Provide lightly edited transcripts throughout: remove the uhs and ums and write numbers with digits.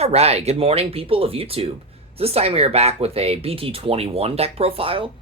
Alright, good morning, people of YouTube. This time we are back with a BT21 deck profile.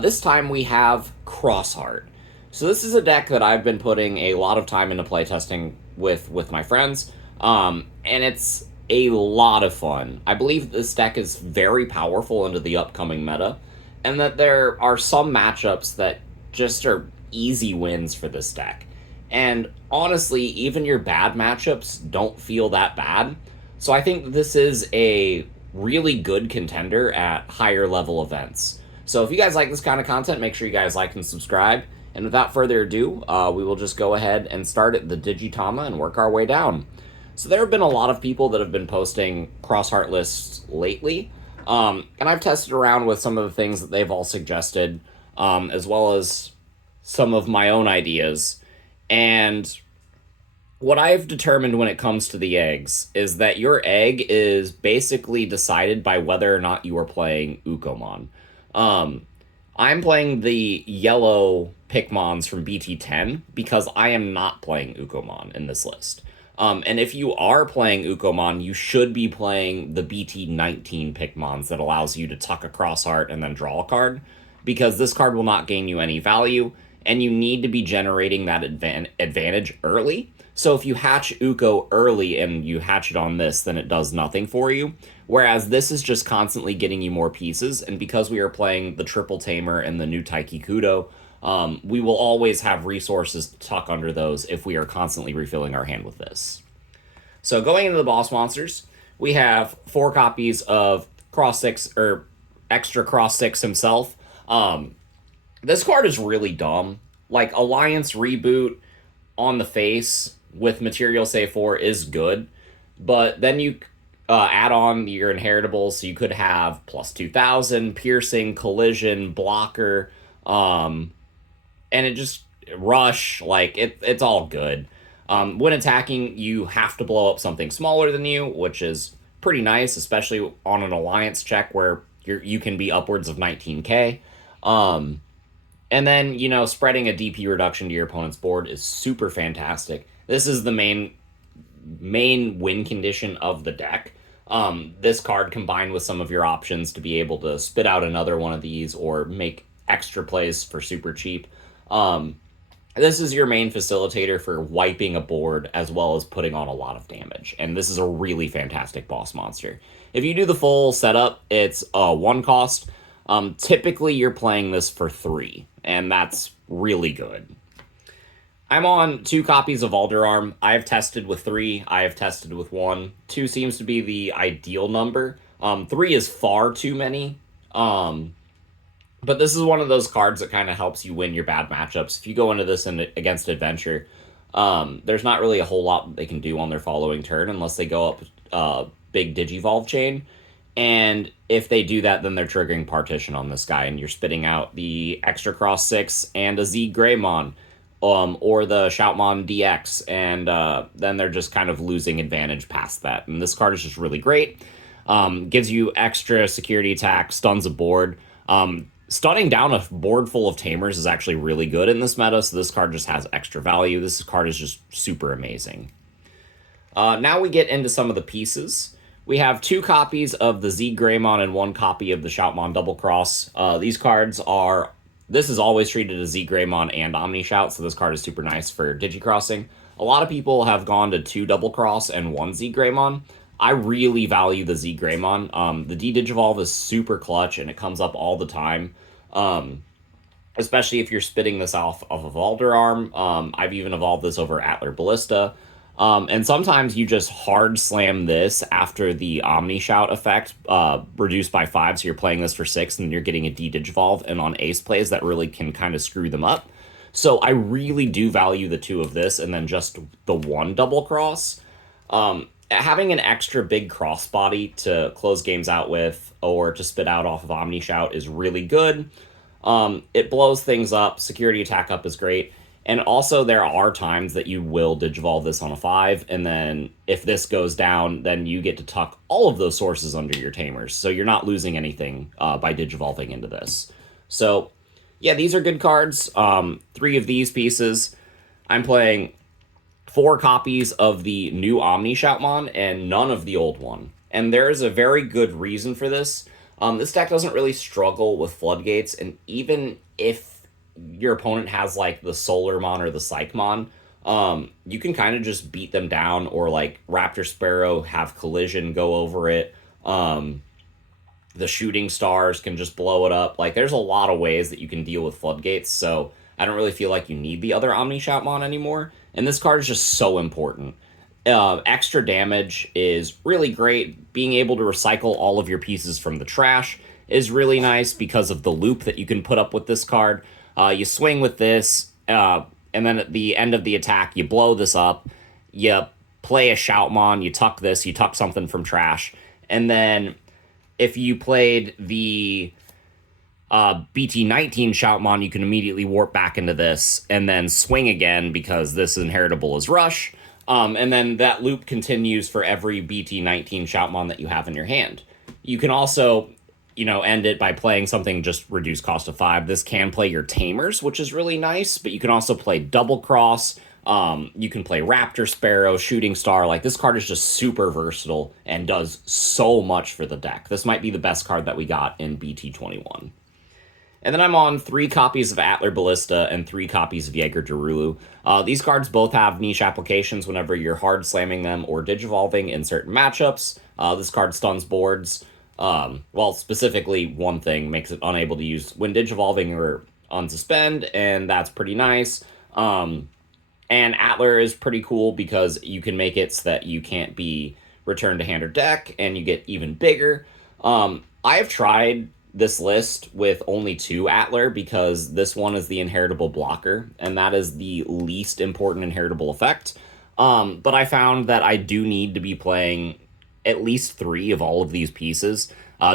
This time we have Crossheart. So this is a deck that I've been putting a lot of time into playtesting with my friends, and it's a lot of fun. I believe this deck is very powerful into the upcoming meta, and that there are some matchups that just are easy wins for this deck. And honestly, even your bad matchups don't feel that bad. So I think this is a really good contender at higher level events. So if you guys like this kind of content, make sure you guys like and subscribe. And without further ado, we will just go ahead and start at the digi-panda and work our way down. So there have been a lot of people that have been posting Crossheart lists lately. And I've tested around with some of the things that they've all suggested, as well as some of my own ideas. And what I've determined when it comes to the eggs is that your egg is basically decided by whether or not you are playing Ukomon. I'm playing the yellow Pikmons from BT10 because I am not playing Ukomon in this list. And if you are playing Ukomon, you should be playing the BT19 Pikmons that allows you to tuck a Crossheart and then draw a card, because this card will not gain you any value, and you need to be generating that advantage early. So if you hatch Uko early and you hatch it on this, then it does nothing for you. Whereas this is just constantly getting you more pieces, and because we are playing the triple Tamer and the new Taiki Kudo, we will always have resources to tuck under those if we are constantly refilling our hand with this. So going into the boss monsters, we have 4 copies of Cross 6, or extra Cross 6 himself. This card is really dumb. Like, Alliance Reboot on the face with Material Save 4 is good, but then you add on your inheritables, so you could have plus 2000, piercing, collision, blocker, and it just rush, like, it's all good. When attacking, you have to blow up something smaller than you, which is pretty nice, especially on an alliance check where you can be upwards of 19k. And then, spreading a DP reduction to your opponent's board is super fantastic. This is the main win condition of the deck. This card combined with some of your options to be able to spit out another one of these or make extra plays for super cheap. This is your main facilitator for wiping a board as well as putting on a lot of damage. And this is a really fantastic boss monster. If you do the full setup, it's 1 cost. Typically, you're playing this for 3, and that's really good. I'm on 2 copies of Alderarm. I have tested with 3. I have tested with 1. 2 seems to be the ideal number. 3 is far too many. But this is one of those cards that kind of helps you win your bad matchups. If you go into this against Adventure, there's not really a whole lot that they can do on their following turn unless they go up big Digivolve chain. And if they do that, then they're triggering Partition on this guy, and you're spitting out the extra Cross 6 and a Z Greymon, or the Shoutmon DX, and then they're just kind of losing advantage past that. And this card is just really great. Gives you extra security attack, stuns a board. Stunning down a board full of Tamers is actually really good in this meta, so this card just has extra value. This card is just super amazing. Now we get into some of the pieces. We have 2 copies of the Z Greymon and 1 copy of the Shoutmon Double Cross. These cards are... This is always treated as Z Greymon and Omnishout, so this card is super nice for Digicrossing. A lot of people have gone to 2 Double Cross and 1 Z Greymon. I really value the Z Greymon. The D-Digivolve is super clutch, and it comes up all the time. Especially if you're spitting this off of Alderarm. I've even evolved this over Atler Ballista. And sometimes you just hard slam this after the Omnishout effect, reduced by 5, so you're playing this for 6, and then you're getting a D-Digivolve, and on ace plays, that really can kind of screw them up. So I really do value the 2 of this, and then just the 1 double cross. Having an extra big crossbody to close games out with, or to spit out off of Omnishout, is really good. It blows things up, security attack up is great. And also, there are times that you will Digivolve this on a 5, and then if this goes down, then you get to tuck all of those sources under your Tamers. So you're not losing anything by Digivolving into this. So, yeah, these are good cards. 3 of these pieces. I'm playing 4 copies of the new Omnishoutmon and none of the old one. And there is a very good reason for this. This deck doesn't really struggle with floodgates, and even if your opponent has like the Solarmon or the Psychmon, you can kind of just beat them down, or like Raptor Sparrow have collision go over it. The shooting stars can just blow it up. Like, there's a lot of ways that you can deal with floodgates, so I don't really feel like you need the other Omnishoutmon anymore. And this card is just so important. Extra damage is really great. Being able to recycle all of your pieces from the trash is really nice because of the loop that you can put up with this card. You swing with this, and then at the end of the attack, you blow this up. You play a Shoutmon, you tuck this, you tuck something from trash. And then if you played the BT19 Shoutmon, you can immediately warp back into this and then swing again because this is inheritable as Rush. And then that loop continues for every BT19 Shoutmon that you have in your hand. You can also, end it by playing something just reduced cost of 5. This can play your Tamers, which is really nice, but you can also play Double Cross. You can play Raptor Sparrow, Shooting Star. Like, this card is just super versatile and does so much for the deck. This might be the best card that we got in BT21. And then I'm on 3 copies of Atler Ballista and 3 copies of Jaeger Darulu. These cards both have niche applications whenever you're hard slamming them or digivolving in certain matchups. This card stuns boards. Specifically one thing makes it unable to use when digivolving or unsuspend, and that's pretty nice. And Atler is pretty cool because you can make it so that you can't be returned to hand or deck, and you get even bigger. I have tried this list with only 2 Atler because this one is the inheritable blocker, and that is the least important inheritable effect. But I found that I do need to be playing at least 3 of all of these pieces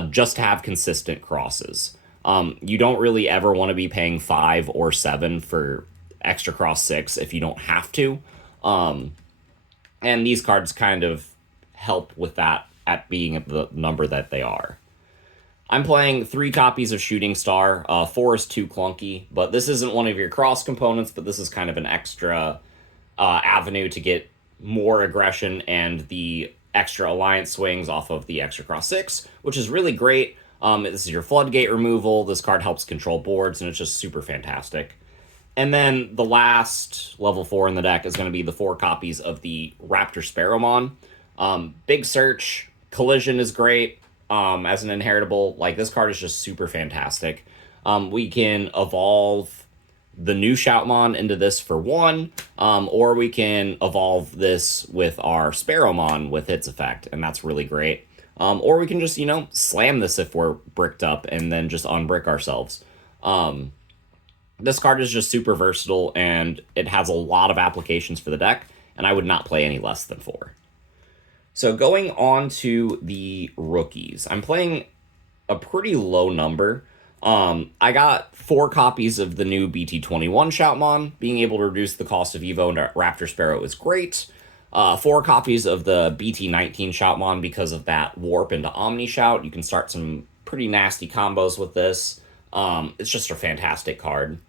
just to have consistent crosses. You don't really ever want to be paying 5 or 7 for extra cross 6 if you don't have to. And these cards kind of help with that at being at the number that they are. I'm playing 3 copies of Shooting Star. 4 is too clunky, but this isn't one of your cross components, but this is kind of an extra avenue to get more aggression and the extra alliance swings off of the extra cross 6, which is really great. This is your floodgate removal. This card helps control boards, and it's just super fantastic. And then the last level 4 in the deck is going to be the 4 copies of the Raptor Sparrowmon. Big search. Collision is great. As an inheritable, like, this card is just super fantastic. We can evolve the new Shoutmon into this for 1, or we can evolve this with our Sparrowmon with its effect, and that's really great. Or we can just, slam this if we're bricked up and then just unbrick ourselves. This card is just super versatile, and it has a lot of applications for the deck, and I would not play any less than 4. So going on to the rookies, I'm playing a pretty low number. I got 4 copies of the new BT21 Shoutmon. Being able to reduce the cost of Evo and Raptor Sparrow is great. 4 copies of the BT19 Shoutmon because of that warp into Omnishout. You can start some pretty nasty combos with this. It's just a fantastic card.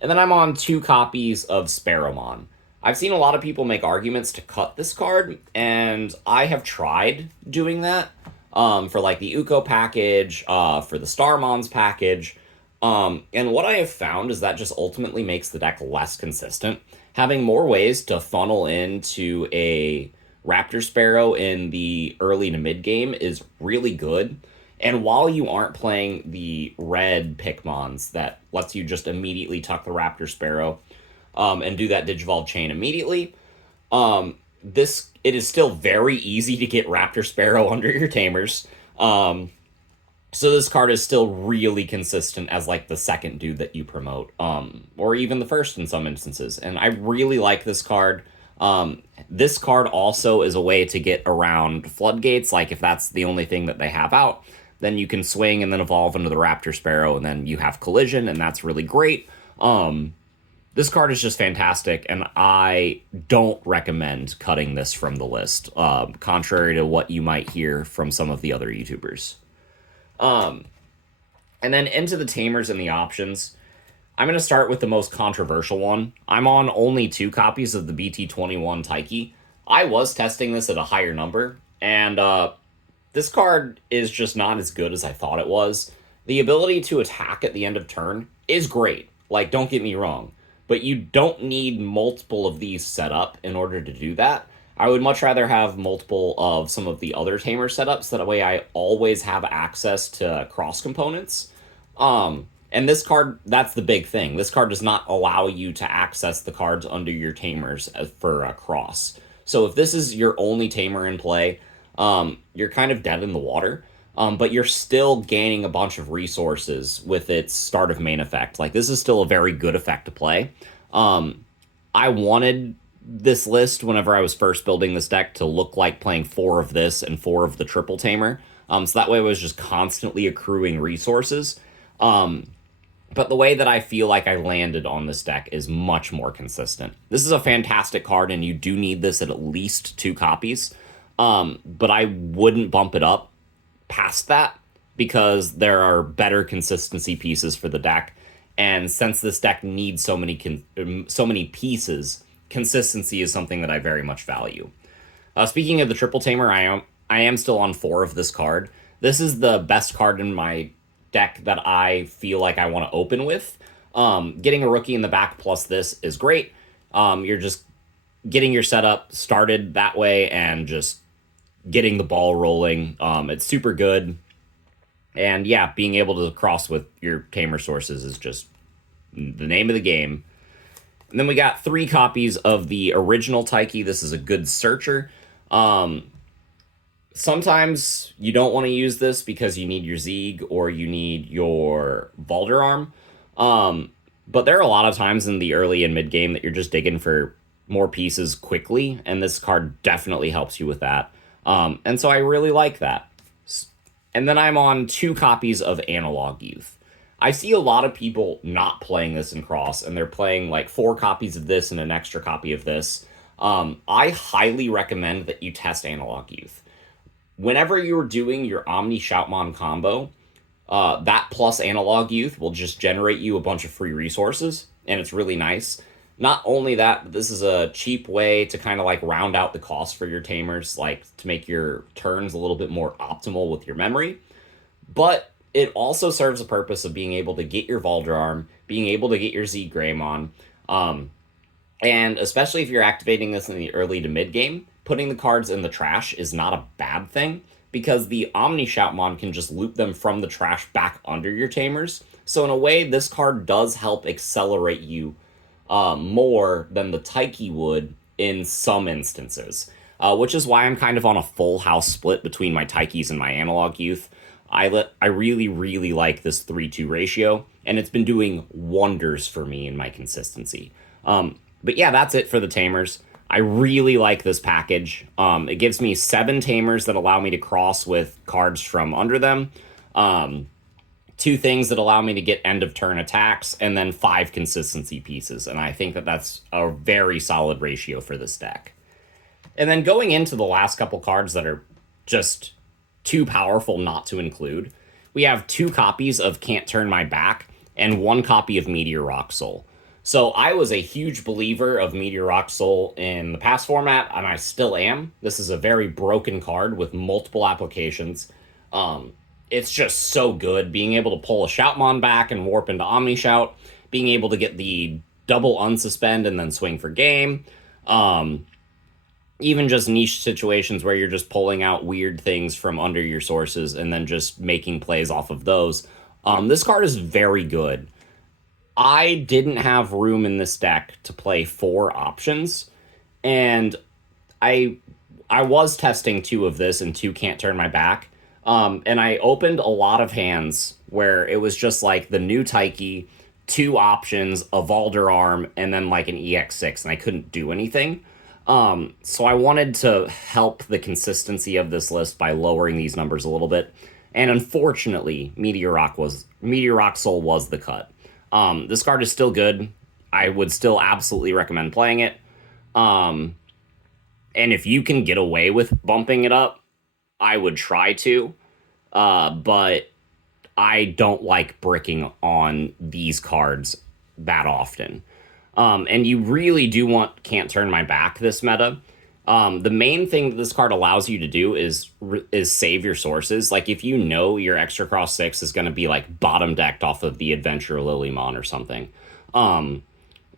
And then I'm on 2 copies of Sparrowmon. I've seen a lot of people make arguments to cut this card, and I have tried doing that for like the Uko package, for the Starmons package. And what I have found is that just ultimately makes the deck less consistent. Having more ways to funnel into a Raptor Sparrow in the early to mid game is really good. And while you aren't playing the red Pikmons that lets you just immediately tuck the Raptor Sparrow and do that Digivolve chain immediately, it is still very easy to get Raptor Sparrow under your Tamers. So this card is still really consistent as like the second dude that you promote, or even the first in some instances. And I really like this card. This card also is a way to get around floodgates. Like, if that's the only thing that they have out, then you can swing and then evolve into the Raptor Sparrow, and then you have collision, and that's really great. This card is just fantastic, and I don't recommend cutting this from the list, contrary to what you might hear from some of the other YouTubers. And then into the Tamers and the options. I'm going to start with the most controversial one. I'm on only 2 copies of the BT21 Taiki. I was testing this at a higher number, and This card is just not as good as I thought it was. The ability to attack at the end of turn is great. Like, don't get me wrong. But you don't need multiple of these set up in order to do that. I would much rather have multiple of some of the other Tamer setups. So that way I always have access to cross components. And this card, that's the big thing. This card does not allow you to access the cards under your Tamers for a cross. So if this is your only Tamer in play, you're kind of dead in the water. But you're still gaining a bunch of resources with its start of main effect. Like, this is still a very good effect to play. I wanted this list whenever I was first building this deck to look like playing 4 of this and 4 of the triple Tamer. So that way I was just constantly accruing resources. But the way that I feel like I landed on this deck is much more consistent. This is a fantastic card, and you do need this at least 2 copies. But I wouldn't bump it up past that because there are better consistency pieces for the deck. And since this deck needs so many pieces, consistency is something that I very much value. Speaking of the triple Tamer, I am still on 4 of this card. This is the best card in my deck that I feel like I want to open with. Getting a rookie in the back plus this is great. You're just getting your setup started that way and just getting the ball rolling. It's super good. And yeah, being able to cross with your Tamer sources is just the name of the game. And then we got 3 copies of the original Taiki. This is a good searcher. Sometimes you don't want to use this because you need your Zeeg or you need your Valderarm. But there are a lot of times in the early and mid game that you're just digging for more pieces quickly, and this card definitely helps you with that. And so I really like that. And then I'm on 2 copies of Analog Youth. I see a lot of people not playing this in Cross, and they're playing like 4 copies of this and an extra copy of this. I highly recommend that you test Analog Youth. Whenever you're doing your Omnishoutmon combo, that plus Analog Youth will just generate you a bunch of free resources, and it's really nice. Not only that, but this is a cheap way to kind of like round out the cost for your Tamers, like to make your turns a little bit more optimal with your memory. But it also serves a purpose of being able to get your Valderarm, being able to get your Z Greymon, and especially if you're activating this in the early to mid game, putting the cards in the trash is not a bad thing because the Omnishoutmon can just loop them from the trash back under your Tamers. So in a way, this card does help accelerate you more than the Taiki would in some instances, which is why I'm kind of on a full house split between my Taikis and my Analog Youth. I really, really like this 3-2 ratio, and it's been doing wonders for me in my consistency. But yeah, that's it for the Tamers. I really like this package. It gives me 7 Tamers that allow me to cross with cards from under them. 2 things that allow me to get end of turn attacks, and then 5 consistency pieces. And I think that that's a very solid ratio for this deck. And then going into the last couple cards that are just too powerful not to include, we have 2 copies of Can't Turn My Back and 1 copy of Meteor Rock Soul. So I was a huge believer of Meteor Rock Soul in the past format, and I still am. This is a very broken card with multiple applications. It's just so good. Being able to pull a Shoutmon back and warp into Omnishout, being able to get the double unsuspend and then swing for game. Even just niche situations where you're just pulling out weird things from under your sources and then just making plays off of those. This card is very good. I didn't have room in this deck to play 4 options, and I was testing 2 of this and 2 Can't Turn My Back, and I opened a lot of hands where it was just like the new Taiki, 2 options, a Valderarm, and then like an EX6, and I couldn't do anything. So I wanted to help the consistency of this list by lowering these numbers a little bit, and unfortunately, Meteor Rock Soul was the cut. This card is still good. I would still absolutely recommend playing it. And if you can get away with bumping it up, I would try to. But I don't like bricking on these cards that often. And you really do want Can't Turn My Back this meta. The main thing that this card allows you to do is save your sources. Like, if you know your extra cross 6 is going to be like bottom decked off of the Adventure Lilymon or something,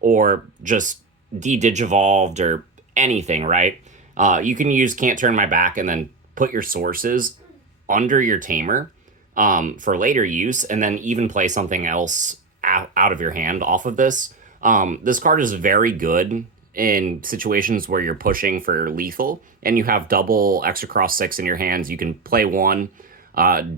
or just de-digivolved or anything, right? You can use Can't Turn My Back and then put your sources under your Tamer for later use, and then even play something else out of your hand off of this. This card is very good in situations where you're pushing for lethal and you have double extra cross 6 in your hands. You can play one,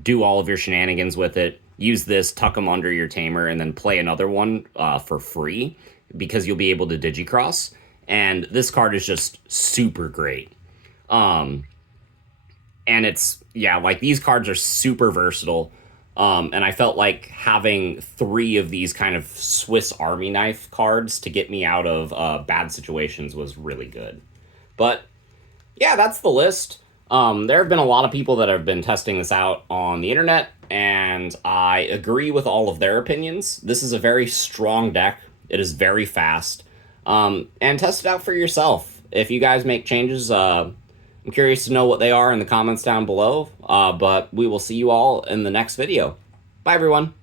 do all of your shenanigans with it, use this, tuck them under your Tamer, and then play another one for free because you'll be able to digicross. And this card is just super great. And it's, yeah, like, these cards are super versatile. And I felt like having 3 of these kind of Swiss Army knife cards to get me out of bad situations was really good. But yeah, that's the list. There have been a lot of people that have been testing this out on the internet, and I agree with all of their opinions. This is a very strong deck. It is very fast. And test it out for yourself. If you guys make changes, I'm curious to know what they are in the comments down below, but we will see you all in the next video. Bye, everyone.